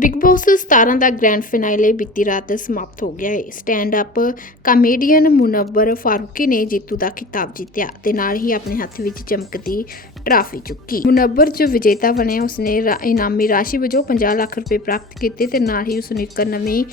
Big Boss 17 ਦਾ grand finale ਬੀਤੀ ਰਾਤ ਸਮਾਪਤ ਹੋ ਗਿਆ ਹੈ stand up comedian Munawar Faruqui ਨੇ ਜੇਤੂ ਦਾ ਖਿਤਾਬ ਜਿੱਤਿਆ ਤੇ ਨਾਲ ਹੀ ਆਪਣੇ ਹੱਥ ਵਿੱਚ ਚਮਕਦੀ ਟਰਾਫੀ ਚੁੱਕੀ। ਮੁਨੱਵਰ ਜੋ ਵਿਜੇਤਾ ਬਣਿਆ ਉਸਨੇ ਰਾ- ਇਨਾਮੀ ਰਾਸ਼ੀ ਵਜੋਂ 50 ਲੱਖ ਰੁਪਏ ਪ੍ਰਾਪਤ ਕੀਤੇ ਤੇ ਨਾਲ ਹੀ ਉਸਨੂੰ ਇੱਕ ਨਵੀਂ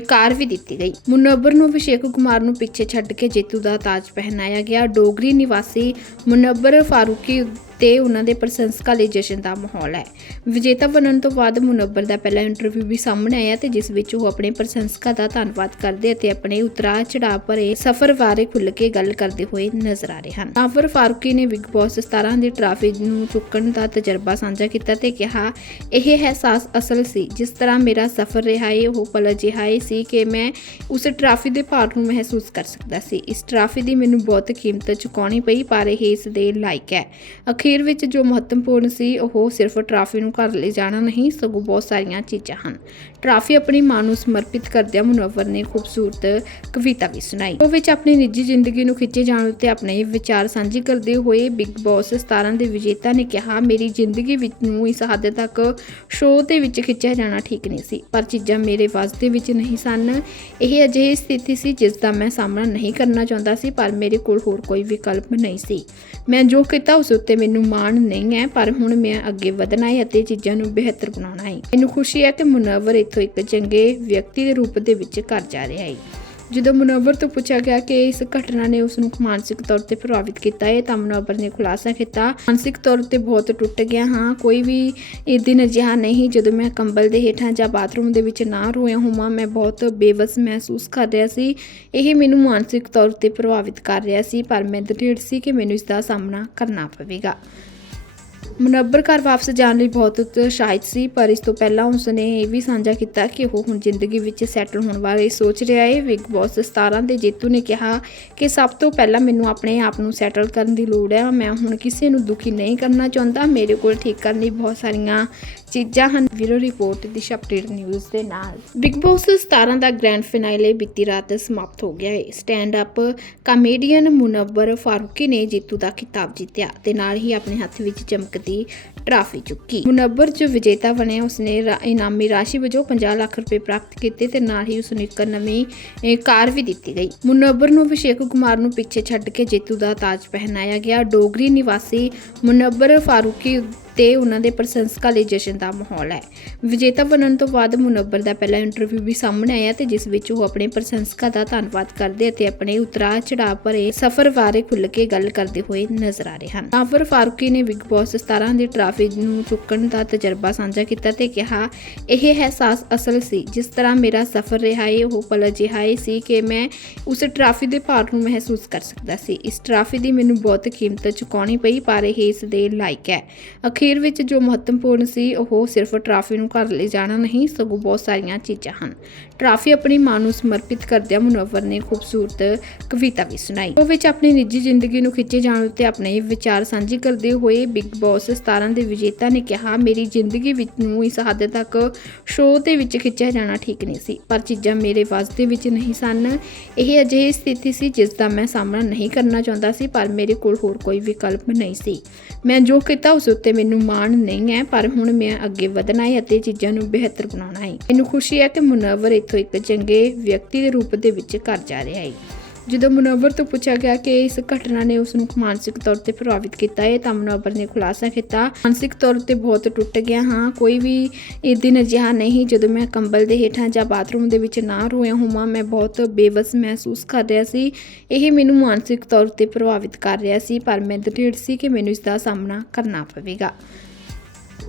ਕਾਰ ਵੀ ਦਿੱਤੀ ਗਈ। ਮੁਨੱਵਰ ਨੂੰ ਅਭਿਸ਼ੇਕ ਕੁਮਾਰ ਨੂੰ ਪਿੱਛੇ ਛੱਡ ਕੇ ਜੇਤੂ ਦਾ ਤਾਜ ਪਹਿਨਾਇਆ ਗਿਆ। ਡੋਗਰੀ ਨਿਵਾਸੀ ਮੁਨੱਵਰ ਫਾਰੂਕੀ ਤੇ ਉਹਨਾਂ ਦੇ ਪ੍ਰਸ਼ੰਸਕਾਂ ਲਈ ਜਸ਼ਨ ਦਾ ਮਾਹੌਲ ਹੈ। ਵਿਜੇਤਾ ਬਣਨ ਤੋਂ ਬਾਅਦ ਮੁਨੱਬਰ ਦਾ ਪਹਿਲਾ ਇੰਟਰਵਿਊ ਵੀ ਸਾਹਮਣੇ ਆਇਆ ਤੇ ਜਿਸ ਵਿੱਚ ਉਹ ਆਪਣੇ ਪ੍ਰਸ਼ੰਸਕਾਂ ਦਾ ਧੰਨਵਾਦ ਕਰਦੇ ਅਤੇ ਆਪਣੇ ਉਤਰਾਅ ਚੜਾਅ ਭਰੇ ਸਫ਼ਰ ਬਾਰੇ ਖੁੱਲ੍ਹ ਕੇ ਗੱਲ ਕਰਦੇ ਹੋਏ ਨਜ਼ਰ ਆ ਰਹੇ ਹਨ। ਆਫਰ ਫਾਰੂਕੀ ਨੇ ਬਿਗ ਬੌਸ 17 ਦੀ ਟਰਾਫੀ ਨੂੰ ਚੁੱਕਣ ਦਾ ਤਜਰਬਾ ਸਾਂਝਾ ਕੀਤਾ ਤੇ ਕਿਹਾ, ਇਹ ਅਹਿਸਾਸ ਅਸਲ ਸੀ। ਜਿਸ ਤਰ੍ਹਾਂ ਮੇਰਾ ਸਫ਼ਰ ਰਿਹਾ ਹੈ ਉਹ ਪਲ ਅਜਿਹਾ ਹੀ ਸੀ ਕਿ ਮੈਂ ਉਸ ਟਰਾਫੀ ਦੇ ਭਾਰ ਨੂੰ ਮਹਿਸੂਸ ਕਰ ਸਕਦਾ ਸੀ। ਇਸ ਟਰਾਫੀ ਦੀ ਮੈਨੂੰ ਬਹੁਤ ਕੀਮਤ ਚੁਕਾਉਣੀ ਪਈ, ਪਰ ਇਹ ਇਸ ਦੇ ਲਾਇਕ ਹੈ। ਅਖੀਰ ਵਿੱਚ ਜੋ ਮਹੱਤਵਪੂਰਨ ਸੀ, ਉਹ ਸਿਰਫ ਟਰਾਫੀ ਨੂੰ ਘਰ ਲੈ ਜਾਣਾ ਨਹੀਂ, ਸਗੋਂ ਬਹੁਤ ਸਾਰੀਆਂ ਚੀਜ਼ਾਂ ਹਨ। ਟਰਾਫੀ ਆਪਣੀ ਮਾਂ ਨੂੰ ਸਮਰਪਿਤ ਕਰਦਿਆਂ ਮੁਨਵਰ ਨੇ ਖੂਬਸੂਰਤ ਕਵਿਤਾ ਵੀ ਸੁਣਾਈ। ਉਹ ਵਿੱਚ ਆਪਣੀ ਨਿੱਜੀ ਜ਼ਿੰਦਗੀ ਨੂੰ ਖਿੱਚੇ ਜਾਣ ਉੱਤੇ ਆਪਣੇ ਵਿਚਾਰ ਸਾਂਝੇ ਕਰਦੇ ਹੋਏ ਬਿਗ ਬੌਸ 17 ਦੇ ਵਿਜੇਤਾ ਨੇ ਕਿਹਾ, ਮੇਰੀ ਜ਼ਿੰਦਗੀ ਵਿੱਚ ਨੂੰ ਇਸ ਹੱਦ ਤੱਕ ਸ਼ੋਅ ਦੇ ਵਿੱਚ ਖਿੱਚਿਆ ਜਾਣਾ ਠੀਕ ਨਹੀਂ ਸੀ, ਪਰ ਚੀਜ਼ਾਂ ਮੇਰੇ ਵੱਸ ਦੇ ਵਿੱਚ ਨਹੀਂ ਸਨ। ਇਹ ਅਜਿਹੀ ਸਥਿਤੀ ਸੀ ਜਿਸ ਦਾ ਮੈਂ ਸਾਹਮਣਾ ਨਹੀਂ ਕਰਨਾ ਚਾਹੁੰਦਾ ਸੀ, ਪਰ ਮੇਰੇ ਕੋਲ ਹੋਰ ਕੋਈ ਵਿਕਲਪ ਨਹੀਂ ਸੀ। ਮੈਂ ਜੋ ਕੀਤਾ ਉਸ ਉੱਤੇ ਮੈਨੂੰ ਮਾਣ ਨਹੀਂ ਹੈ, ਪਰ ਹੁਣ ਮੈਂ ਅੱਗੇ ਵਧਣਾ ਹੈ ਅਤੇ ਚੀਜ਼ਾਂ ਨੂੰ ਬਿਹਤਰ ਬਣਾਉਣਾ ਹੈ। ਮੈਨੂੰ ਖੁਸ਼ੀ ਹੈ ਕਿ ਮੁਨੱਵਰ ਇੱਥੋਂ ਇੱਕ ਚੰਗੇ ਵਿਅਕਤੀ ਦੇ ਰੂਪ ਦੇ ਵਿੱਚ ਘਰ ਜਾ ਰਿਹਾ ਹੈ। ਜਦੋਂ ਮੁਨੱਵਰ ਤੋਂ ਪੁੱਛਿਆ ਗਿਆ ਕਿ ਇਸ ਘਟਨਾ ਨੇ ਉਸ ਨੂੰ ਮਾਨਸਿਕ ਤੌਰ ਤੇ ਪ੍ਰਭਾਵਿਤ ਕੀਤਾ ਹੈ ਤਾਂ ਮੁਨੱਵਰ ਨੇ ਖੁਲਾਸਾ ਕੀਤਾ। ਮਾਨਸਿਕ ਤੌਰ ਤੇ ਬਹੁਤ ਟੁੱਟ ਗਿਆ, ਹਾਂ, ਕੋਈ ਵੀ ਇਹ ਦਿਨ ਅਜਿਹਾ ਨਹੀਂ, ਜਦੋਂ ਮੈਂ ਕੰਬਲ ਦੇ ਹੇਠਾਂ ਜਾਂ ਬਾਥਰੂਮ ਦੇ ਵਿੱਚ ਨਾ ਰੋਇਆ ਹੋਵਾਂ, ਮੈਂ ਬਹੁਤ ਬੇਵਸ ਮਹਿਸੂਸ ਕਰ ਰਿਹਾ ਸੀ। ਇਹ ਮੈਨੂੰ ਮਾਨਸਿਕ ਤੌਰ ਤੇ ਪ੍ਰਭਾਵਿਤ ਕਰ ਰਿਹਾ ਸੀ, ਪਰ ਮੈਂ ਦ੍ਰਿੜ ਸੀ ਕਿ ਮੈਨੂੰ ਇਸ ਦਾ ਸਾਹਮਣਾ ਕਰਨਾ ਪਵੇਗਾ। ਮੁਨੱਬਰ ਘਰ ਵਾਪਸ ਜਾਣ ਲਈ ਬਹੁਤ ਉਤਸ਼ਾਹਿਤ ਸੀ, ਪਰ ਇਸ ਤੋਂ ਪਹਿਲਾਂ ਉਸਨੇ ਇਹ ਵੀ ਸਾਂਝਾ ਕੀਤਾ ਕਿ ਉਹ ਹੁਣ ਜ਼ਿੰਦਗੀ ਵਿੱਚ ਸੈਟਲ ਹੋਣ ਬਾਰੇ ਸੋਚ ਰਿਹਾ ਹੈ ਬਿਗ ਬੌਸ 17 ਦੇ ਜੇਤੂ ਨੇ ਕਿਹਾ ਕਿ ਸਭ ਤੋਂ ਪਹਿਲਾਂ ਮੈਨੂੰ ਆਪਣੇ ਆਪ ਨੂੰ ਸੈਟਲ ਕਰਨ ਦੀ ਲੋੜ ਹੈ। ਮੈਂ ਹੁਣ ਕਿਸੇ ਨੂੰ ਦੁਖੀ ਨਹੀਂ ਕਰਨਾ ਚਾਹੁੰਦਾ। ਮੇਰੇ ਕੋਲ ਠੀਕ ਕਰਨ ਲਈ ਬਹੁਤ ਸਾਰੀਆਂ ਚੀਜ਼ਾਂ ਹਨ। ਵੀਰੋ ਰਿਪੋਰਟ, ਦਿਸ਼ਾ ਅਪਡੇਟ ਨਿਊਜ਼ ਦੇ ਨਾਲ। ਬਿਗ ਬੌਸ 17 ਦਾ ਗ੍ਰੈਂਡ ਫਿਨਾਲੇ ਬੀਤੀ ਰਾਤ ਸਮਾਪਤ ਹੋ ਗਿਆ ਹੈ stand up comedian Munawar Faruqui ਨੇ ਜੇਤੂ ਦਾ ਖਿਤਾਬ ਜਿੱਤਿਆ। ਤੇ ਨਾਲ ਹੀ ਆਪਣੇ ਹੱਥ ਵਿੱਚ ਚਮਕ ਚਮਕਦੀ ਟਰਾਫੀ ਚੁੱਕੀ। ਮੁਨੱਬਰ ਜੋ ਵਿਜੇਤਾ ਬਣਿਆ ਉਸਨੇ ਇਨਾਮੀ ਰਾਸ਼ੀ ਵਜੋਂ 50 ਲੱਖ ਰੁਪਏ ਪ੍ਰਾਪਤ ਕੀਤੇ ਤੇ ਨਾਲ ਹੀ ਉਸਨੂੰ ਇੱਕ ਨਵੀਂ ਕਾਰ ਵੀ ਦਿੱਤੀ ਗਈ। ਮੁਨੱਬਰ ਨੂੰ ਅਭਿਸ਼ੇਕ ਕੁਮਾਰ ਨੂੰ ਪਿੱਛੇ ਛੱਡ ਕੇ ਜੇਤੂ ਦਾ ਤਾਜ ਪਹਿਨਾਇਆ ਗਿਆ। ਡੋਗਰੀ ਨਿਵਾਸੀ ਮੁਨੱਵਰ ਫਾਰੂਕੀ ਤੇ ਉਹਨਾਂ ਦੇ ਪ੍ਰਸ਼ੰਸਕਾਂ ਲਈ ਜਸ਼ਨ ਦਾ ਮਾਹੌਲ ਹੈ। ਵਿਜੇਤਾ ਬਣਨ ਤੋਂ ਬਾਅਦ ਮੁਨੱਬਰ ਦਾ ਪਹਿਲਾ ਇੰਟਰਵਿਊ ਵੀ ਸਾਹਮਣੇ ਆਇਆ ਤੇ ਜਿਸ ਵਿੱਚ ਉਹ ਆਪਣੇ ਪ੍ਰਸ਼ੰਸਕਾਂ ਦਾ ਧੰਨਵਾਦ ਕਰਦੇ ਅਤੇ ਆਪਣੇ ਉਤਰਾਅ ਚੜਾਅ ਭਰੇ ਸਫ਼ਰ ਬਾਰੇ ਖੁੱਲ੍ਹ ਕੇ ਗੱਲ ਕਰਦੇ ਹੋਏ ਨਜ਼ਰ ਆ ਰਹੇ ਹਨ। ਆਫਰ ਫਾਰੂਕੀ ਨੇ ਬਿਗ ਬੌਸ 17 ਦੀ ਟਰਾਫੀ ਨੂੰ ਚੁੱਕਣ ਦਾ ਤਜਰਬਾ ਸਾਂਝਾ ਕੀਤਾ ਤੇ ਕਿਹਾ, ਇਹ ਅਹਿਸਾਸ ਅਸਲ ਸੀ। ਜਿਸ ਤਰ੍ਹਾਂ ਮੇਰਾ ਸਫ਼ਰ ਰਿਹਾ ਹੈ ਉਹ ਪਲ ਅਜਿਹਾ ਹੀ ਸੀ ਕਿ ਮੈਂ ਉਸ ਟਰਾਫੀ ਦੇ ਭਾਰ ਨੂੰ ਮਹਿਸੂਸ ਕਰ ਸਕਦਾ ਸੀ। ਇਸ ਟਰਾਫੀ ਦੀ ਮੈਨੂੰ ਬਹੁਤ ਕੀਮਤ ਚੁਕਾਉਣੀ ਪਈ, ਪਰ ਇਹ ਇਸ ਦੇ ਲਾਇਕ ਹੈ। ਅਖੀਰ ਵਿੱਚ ਜੋ ਮਹੱਤਵਪੂਰਨ ਸੀ, ਉਹ ਸਿਰਫ ਟਰਾਫੀ ਨੂੰ ਘਰ ਲੈ ਜਾਣਾ ਨਹੀਂ, ਸਗੋਂ ਬਹੁਤ ਸਾਰੀਆਂ ਚੀਜ਼ਾਂ ਹਨ। ਟਰਾਫੀ ਆਪਣੀ ਮਾਂ ਨੂੰ ਸਮਰਪਿਤ ਕਰਦਿਆਂ ਮੁਨੱਵਰ ਨੇ ਖੂਬਸੂਰਤ ਕਵਿਤਾ ਵੀ ਸੁਣਾਈ। ਉਹ ਵਿੱਚ ਆਪਣੀ ਨਿੱਜੀ ਜ਼ਿੰਦਗੀ ਨੂੰ ਖਿੱਚੇ ਜਾਣ ਉੱਤੇ ਆਪਣੇ ਵਿਚਾਰ ਸਾਂਝੇ ਕਰਦੇ ਹੋਏ ਬਿਗ ਬੌਸ 17 ਦੇ ਵਿਜੇਤਾ ਨੇ ਕਿਹਾ, ਮੇਰੀ ਜ਼ਿੰਦਗੀ ਵਿੱਚ ਨੂੰ ਇਸ ਹੱਦ ਤੱਕ ਸ਼ੋਅ ਦੇ ਵਿੱਚ ਖਿੱਚਿਆ ਜਾਣਾ ਠੀਕ ਨਹੀਂ ਸੀ, ਪਰ ਚੀਜ਼ਾਂ ਮੇਰੇ ਵੱਸ ਦੇ ਵਿੱਚ ਨਹੀਂ ਸਨ। ਇਹ ਅਜਿਹੀ ਸਥਿਤੀ ਸੀ ਜਿਸ ਦਾ ਮੈਂ ਸਾਹਮਣਾ ਨਹੀਂ ਕਰਨਾ ਚਾਹੁੰਦਾ ਸੀ, ਪਰ ਮੇਰੇ ਕੋਲ ਹੋਰ ਕੋਈ ਵਿਕਲਪ ਨਹੀਂ ਸੀ। ਮੈਂ ਜੋ ਕੀਤਾ, ਉਸ ਉੱਤੇ ਮੈਨੂੰ ਮਾਣ ਨਹੀਂ ਹੈ, ਪਰ ਹੁਣ ਮੈਂ ਅੱਗੇ ਵਧਣਾ ਹੈ ਅਤੇ ਚੀਜ਼ਾਂ ਨੂੰ ਬਿਹਤਰ ਬਣਾਉਣਾ ਹੈ। ਮੈਨੂੰ ਖੁਸ਼ੀ ਹੈ ਕਿ ਮੁਨਵਰ ਇੱਥੋਂ ਇੱਕ ਚੰਗੇ ਵਿਅਕਤੀ ਦੇ ਰੂਪ ਦੇ ਵਿੱਚ ਘਰ ਜਾ ਰਿਹਾ ਹੈ। ਜਦੋਂ ਮੁਨੱਵਰ ਤੋਂ ਪੁੱਛਿਆ ਗਿਆ ਕਿ ਇਸ ਘਟਨਾ ਨੇ ਉਸ ਨੂੰ ਮਾਨਸਿਕ ਤੌਰ ਤੇ ਪ੍ਰਭਾਵਿਤ ਕੀਤਾ ਹੈ, ਤਾਂ ਮੁਨੱਵਰ ਨੇ ਖੁਲਾਸਾ ਕੀਤਾ। ਮਾਨਸਿਕ ਤੌਰ ਤੇ ਬਹੁਤ ਟੁੱਟ ਗਿਆ, ਹਾਂ, ਕੋਈ ਵੀ ਇਹ ਦਿਨ ਅਜਿਹਾ ਨਹੀਂ, ਜਦੋਂ ਮੈਂ ਕੰਬਲ ਦੇ ਹੇਠਾਂ ਜਾਂ ਬਾਥਰੂਮ ਦੇ ਵਿੱਚ ਨਾ ਰੋਇਆ ਹੋਵਾਂ, ਮੈਂ ਬਹੁਤ ਬੇਵਸ ਮਹਿਸੂਸ ਕਰ ਰਿਹਾ ਸੀ। ਇਹ ਮੈਨੂੰ ਮਾਨਸਿਕ ਤੌਰ ਤੇ ਪ੍ਰਭਾਵਿਤ ਕਰ ਰਿਹਾ ਸੀ, ਪਰ ਮੈਂ ਦ੍ਰਿੜ ਸੀ ਕਿ ਮੈਨੂੰ ਇਸ ਦਾ ਸਾਹਮਣਾ ਕਰਨਾ ਪਵੇਗਾ।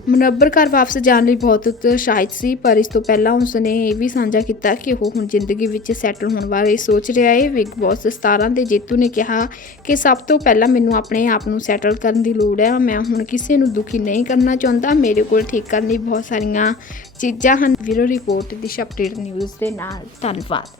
ਮੁਨੱਬਰ ਘਰ ਵਾਪਸ ਜਾਣ ਲਈ ਬਹੁਤ ਉਤਸ਼ਾਹਿਤ ਸੀ, ਪਰ ਇਸ ਤੋਂ ਪਹਿਲਾਂ ਉਸ ਨੇ ਇਹ ਵੀ ਸਾਂਝਾ ਕੀਤਾ ਕਿ ਉਹ ਹੁਣ ਜ਼ਿੰਦਗੀ ਵਿੱਚ ਸੈਟਲ ਹੋਣ ਬਾਰੇ ਸੋਚ ਰਿਹਾ ਹੈ। ਬਿਗ ਬੌਸ 17 ਦੇ ਜੇਤੂ ਨੇ ਕਿਹਾ ਕਿ ਸਭ ਤੋਂ ਪਹਿਲਾਂ ਮੈਨੂੰ ਆਪਣੇ ਆਪ ਨੂੰ ਸੈਟਲ ਕਰਨ ਦੀ ਲੋੜ ਹੈ। ਮੈਂ ਹੁਣ ਕਿਸੇ ਨੂੰ ਦੁਖੀ ਨਹੀਂ ਕਰਨਾ ਚਾਹੁੰਦਾ। ਮੇਰੇ ਕੋਲ ਠੀਕ ਕਰਨ ਲਈ ਬਹੁਤ ਸਾਰੀਆਂ ਚੀਜ਼ਾਂ ਹਨ। ਵੀਰੋ ਰਿਪੋਰਟ, ਦਿਸ਼ਾ ਅਪਡੇਟ ਨਿਊਜ਼ ਦੇ ਨਾਲ। ਧੰਨਵਾਦ।